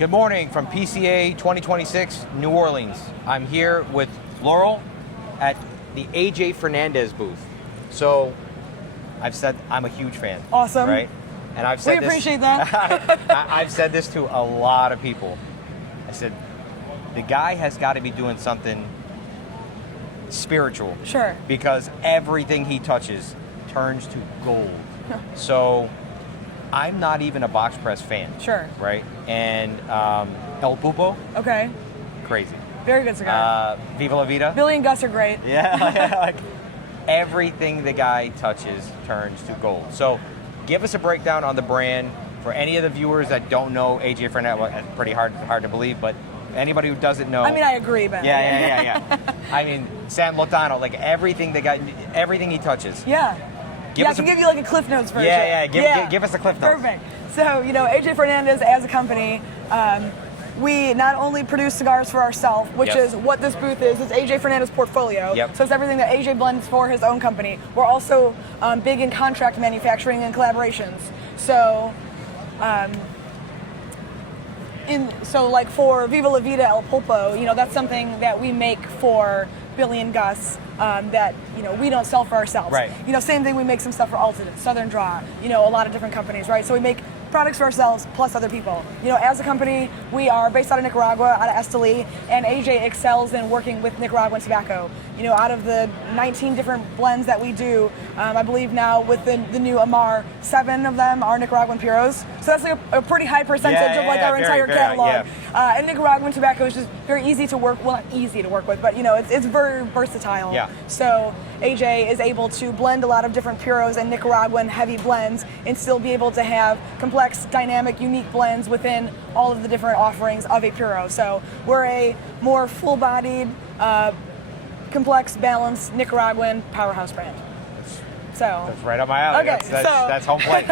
Good morning from PCA 2026, New Orleans. I'm here with Laurel at the AJ Fernandez booth. So, I've said I'm a huge fan. Awesome. Right? And I've said we appreciate that. I've said this to a lot of people. I said, the guy has got to be doing something spiritual. Sure. Because everything he touches turns to gold. So, I'm not even a box press fan. Sure. Right? And El Pulpo. Okay. Crazy. Very good cigar. Viva La Vida. Billy and Gus are great. Yeah, like everything the guy touches turns to gold. So give us a breakdown on the brand for any of the viewers that don't know AJ Fernandez. Well, it's pretty hard to believe, but anybody who doesn't know. I mean, I agree, but Yeah. I mean, Sam Lotano, like everything he touches. Yeah. I can give you like a Cliff Notes version. Give us a Cliff Notes. Perfect. So, AJ Fernandez as a company, we not only produce cigars for ourselves, which is what this booth is. It's AJ Fernandez portfolio. Yep. So it's everything that AJ blends for his own company. We're also big in contract manufacturing and collaborations. So, like for Viva La Vida El Pulpo, that's something that we make for Billy and Gus that we don't sell for ourselves. Right. Same thing. We make some stuff for Altitude, Southern Draw. A lot of different companies, right? So we make products for ourselves plus other people. As a company, we are based out of Nicaragua, out of Esteli, and AJ excels in working with Nicaraguan tobacco. Out of the 19 different blends that we do, I believe now with the new Amar, 7 of them are Nicaraguan puros. So that's like a pretty high percentage of our entire catalog. And Nicaraguan tobacco is just very easy to work. Well, not easy to work with, but it's very versatile. Yeah. So AJ is able to blend a lot of different puros and Nicaraguan heavy blends, and still be able to have complex, dynamic, unique blends within all of the different offerings of a puro. So we're a more full-bodied, complex, balanced Nicaraguan powerhouse brand. So that's right up my alley. Okay, that's home plate.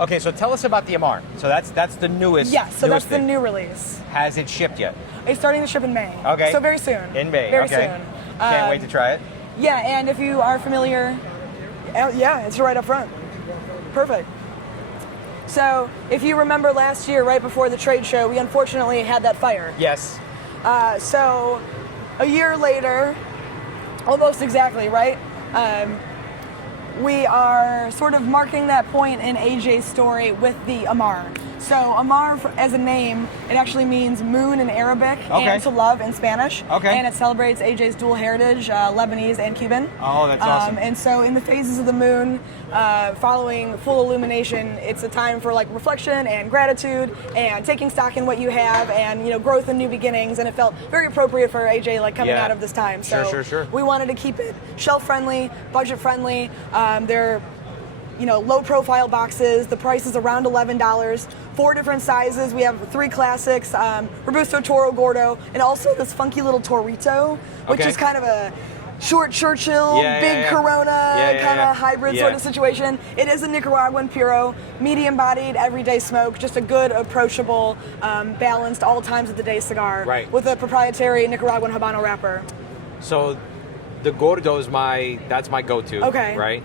Okay, so tell us about the Amar. So that's the newest. Yes, so that's the thing. new release. Has it shipped yet? It's starting to ship in May. Okay. So very soon. In May. Very okay. soon. Can't wait to try it. Yeah, and if you are familiar, it's right up front. Perfect. So if you remember last year, right before the trade show, we unfortunately had that fire. Yes. So a year later, almost exactly, right? We are sort of marking that point in AJ's story with the Amar. So Amar, as a name, it actually means moon in Arabic and to love in Spanish. Okay. And it celebrates AJ's dual heritage, Lebanese and Cuban. Oh, that's awesome. And so in the phases of the moon, following full illumination, it's a time for like reflection and gratitude and taking stock in what you have and growth and new beginnings. And it felt very appropriate for AJ coming out of this time. So Sure. we wanted to keep it shelf friendly, budget friendly. They're low profile boxes. The price is around $11. 4 different sizes. We have 3 classics, Robusto, Toro, Gordo, and also this funky little Torito, which is kind of a short Churchill, big Corona kind of hybrid sort of situation. It is a Nicaraguan puro, medium bodied, everyday smoke, just a good, approachable, balanced all times of the day cigar with a proprietary Nicaraguan Habano wrapper. So the Gordo is that's my go-to. Okay. Right?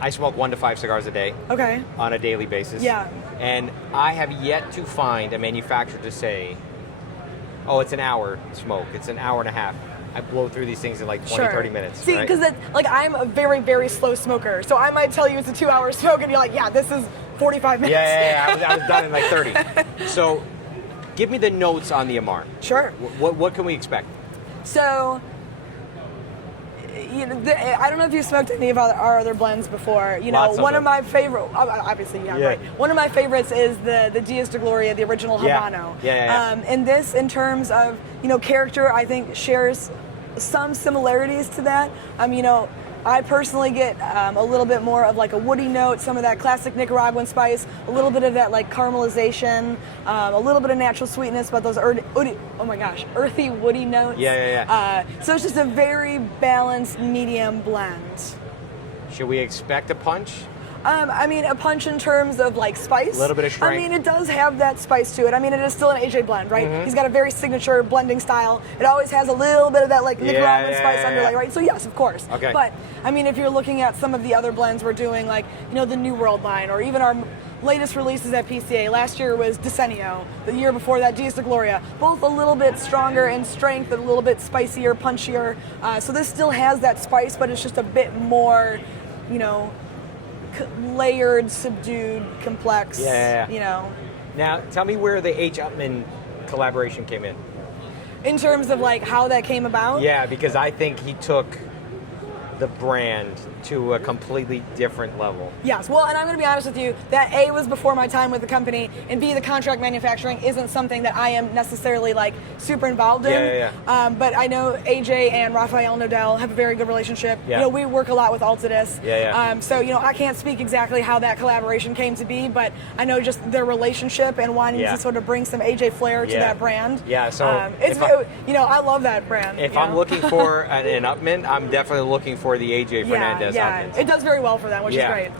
I smoke 1 to 5 cigars a day. Okay. On a daily basis. Yeah. And I have yet to find a manufacturer to say, oh, it's an hour smoke, it's an hour and a half. I blow through these things in like 20, 30 minutes. See, because I'm a very, very slow smoker. So I might tell you it's a 2-hour smoke and you're like, yeah, this is 45 minutes. Yeah. I was done in like 30. So give me the notes on the Amar. Sure. What can we expect? So, I don't know if you've smoked any of our other blends before. One of my favorite, obviously, right. One of my favorites is the Diaz de Gloria, the original Habano. And this, in terms of character, I think shares some similarities to that. I personally get a little bit more of like a woody note, some of that classic Nicaraguan spice, a little bit of that like caramelization, a little bit of natural sweetness, but those earthy woody notes. So it's just a very balanced medium blend. Should we expect a punch? I mean, a punch in terms of like spice. A little bit of strength. I mean, it does have that spice to it. I mean, it is still an AJ blend, right? He's got a very signature blending style. It always has a little bit of that like Nicaraguan spice underlay, right? So yes, of course. Okay. But I mean, if you're looking at some of the other blends we're doing, like the New World line, or even our latest releases at PCA. Last year was Decenio. The year before that, Dias de Gloria. Both a little bit stronger in strength, a little bit spicier, punchier. So this still has that spice, but it's just a bit more, layered, subdued, complex. Now, tell me where the H. Upman collaboration came in. In terms of like how that came about? Yeah, because I think he took the brand to a completely different level. Yes, well, and I'm going to be honest with you, that A, was before my time with the company, and B, the contract manufacturing isn't something that I am necessarily like super involved in. But I know AJ and Rafael Nodal have a very good relationship. We work a lot with Altadis. So, I can't speak exactly how that collaboration came to be, but I know just their relationship and wanting to sort of bring some AJ flair to that brand. So I love that brand. If I'm looking for an Upman, I'm definitely looking for the AJ Fernandez Upmans. It does very well for them, which is great.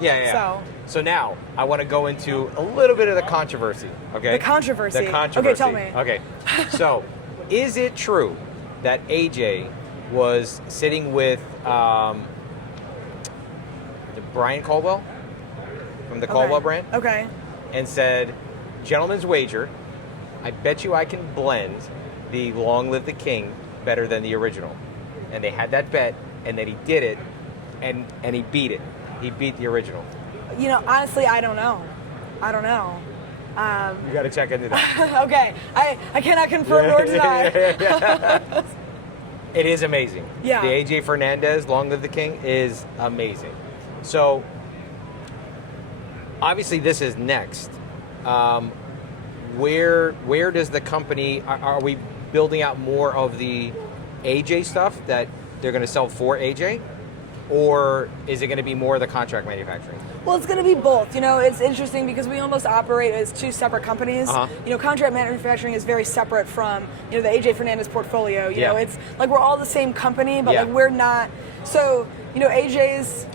So now I want to go into a little bit of the controversy. Okay. The controversy. Okay, tell me. Okay. So, is it true that AJ was sitting with Brian Caldwell from the Caldwell brand? Okay. And said, "Gentleman's wager, I bet you I can blend the Long Live the King better than the original." And they had that bet, and then he did it, and he beat it. He beat the original. Honestly, I don't know. You got to check into that. Okay, I cannot confirm nor deny. It is amazing. Yeah. The AJ Fernandez Long Live the King is amazing. So, obviously, this is next. Where does the company? Are we building out more of the AJ stuff that they're going to sell for AJ, or is it going to be more of the contract manufacturing? Well, it's going to be both. It's interesting because we almost operate as two separate companies. Contract manufacturing is very separate from the AJ Fernandez portfolio. It's like we're all the same company, but like we're not. So AJ's.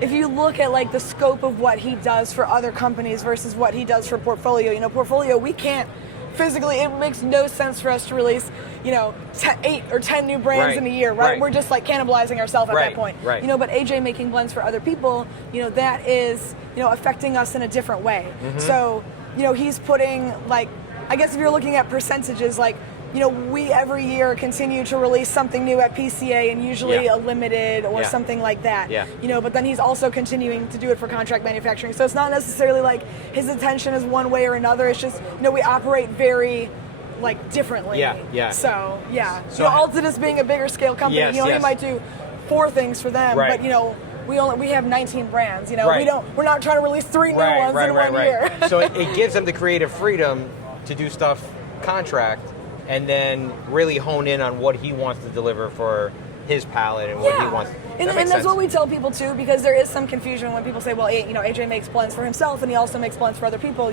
If you look at like the scope of what he does for other companies versus what he does for portfolio, portfolio we can't. Physically, it makes no sense for us to release, 8 or 10 new brands in a year, right? We're just like cannibalizing ourselves at that point. But AJ making blends for other people, that is, affecting us in a different way. So, he's putting like, I guess if you're looking at percentages, like, we every year continue to release something new at PCA and usually a limited or something like that. But then he's also continuing to do it for contract manufacturing. So it's not necessarily like his attention is one way or another. It's just, we operate very like differently. So Altadis being a bigger scale company, he might do 4 things for them, but we have 19 brands. We're not trying to release 3 new ones in 1 year. So it gives them the creative freedom to do stuff contract, and then really hone in on what he wants to deliver for his palate and what he wants. And that's what we tell people too, because there is some confusion when people say, well, AJ makes blends for himself and he also makes blends for other people.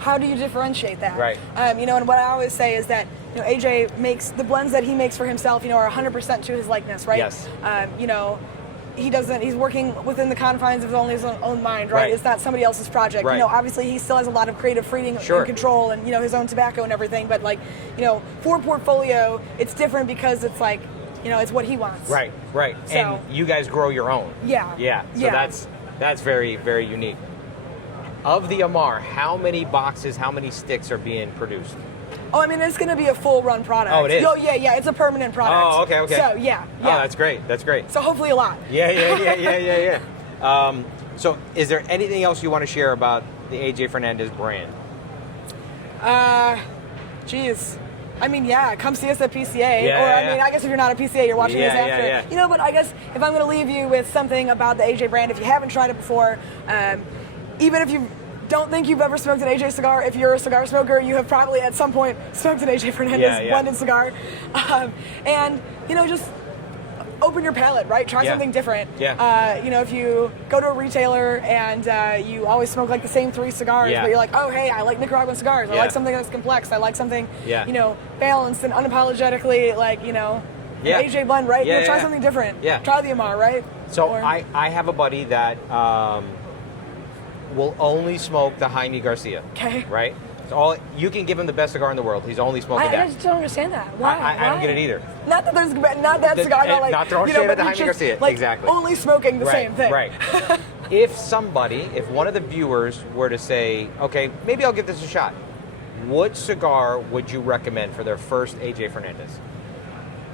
How do you differentiate that? And what I always say is that AJ makes the blends that he makes for himself, are 100% to his likeness, right? Yes. He's working within the confines of his own mind, right? It's not somebody else's project. Obviously he still has a lot of creative freedom and control and, his own tobacco and everything. But like, for portfolio, it's different because it's like, it's what he wants. Right. So, and you guys grow your own. So that's very, very unique. Of the Amar, how many boxes, how many sticks are being produced? Oh, I mean, it's going to be a full run product. Oh, it is? Oh, yeah, it's a permanent product. Oh, okay. So, yeah. Oh, that's great. So hopefully a lot. Yeah. So is there anything else you want to share about the AJ Fernandez brand? Geez. I mean, come see us at PCA. I guess if you're not at PCA, you're watching this after. But I guess if I'm going to leave you with something about the AJ brand, if you haven't tried it before, even if you don't think you've ever smoked an AJ cigar, if you're a cigar smoker, you have probably at some point smoked an AJ Fernandez blended cigar. And, just open your palate, right? Try something different. If you go to a retailer and you always smoke like the same 3 cigars, but you're like, oh, hey, I like Nicaraguan cigars. I like something that's complex. I like something, balanced and unapologetically, like, Yeah. AJ blend, right? Yeah, Try yeah. something different. Yeah. Try the Amar, right? So Or- I have a buddy that will only smoke the Jaime Garcia. Okay. Right? It's all you can give him the best cigar in the world. He's only smoking I that. just don't understand that. Why? I don't get it either. Not that there's not that cigar, not like Not throwing you know, shade at but the it's Jaime just, Garcia. like, Exactly. only smoking the same thing. Right. If one of the viewers were to say, okay, maybe I'll give this a shot, what cigar would you recommend for their first AJ Fernandez?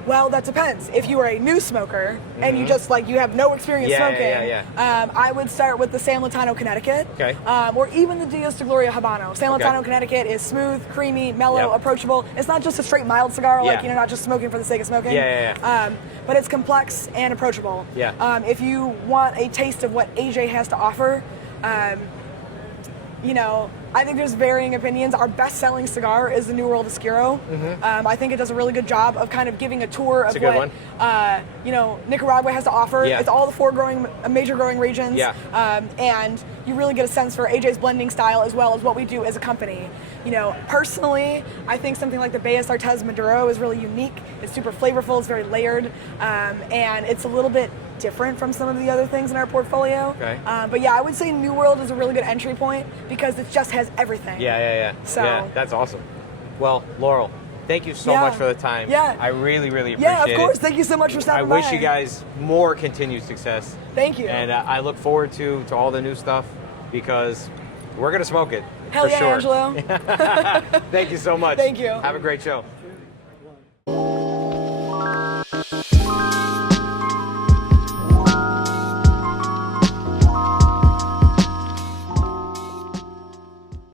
Well, that depends. If you are a new smoker and you just you have no experience smoking, I would start with the San Latano Connecticut, Okay. Or even the Dios de Gloria Habano. San Okay. Latano Connecticut is smooth, creamy, mellow, Yep. approachable. It's not just a straight mild cigar, Yeah. not just smoking for the sake of smoking. Yeah. But it's complex and approachable. Yeah. If you want a taste of what AJ has to offer, I think there's varying opinions. Our best-selling cigar is the New World Oscuro. I think it does a really good job of kind of giving a tour of It's a good what one. Nicaragua has to offer. Yeah. It's all the major growing regions. Yeah. And you really get a sense for AJ's blending style as well as what we do as a company. Personally, I think something like the Bellas Artes Maduro is really unique. It's super flavorful. It's very layered, and it's a little bit different from some of the other things in our portfolio. Okay. But yeah, I would say New World is a really good entry point because it just has everything. Yeah. So- yeah, that's awesome. Well, Laurel, thank you so Yeah. much for the time. Yeah. I really, really appreciate Yeah, it. of course. Thank you so much for I stopping by. wish you guys more continued success. Thank you. And I look forward to all the new stuff because we're going to smoke it. Hell for yeah, sure. Angelo. Thank you so much. Thank you. Have a great show.